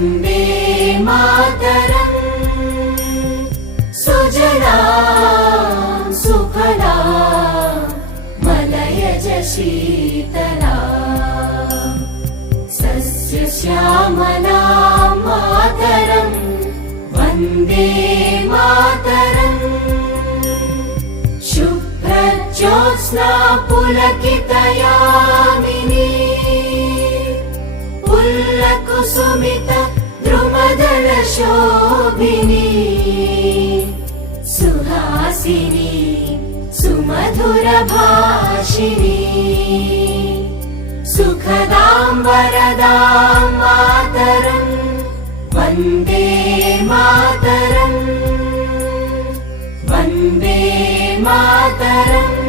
वन्दे मातरम्। सुजलां सुफलां मलयज शीतलां सस्यश्यामलां मातरम् वन्दे मातरम्। शुभ्रज्योत्स्ना पुलकितयामिनी पुल्लकुसुमित द्रुमदलशोभिनी सुहासिनी सुमधुरभाषिणी सुखदां वरदां मातरम् वन्दे मातरम् वन्दे मातरम्।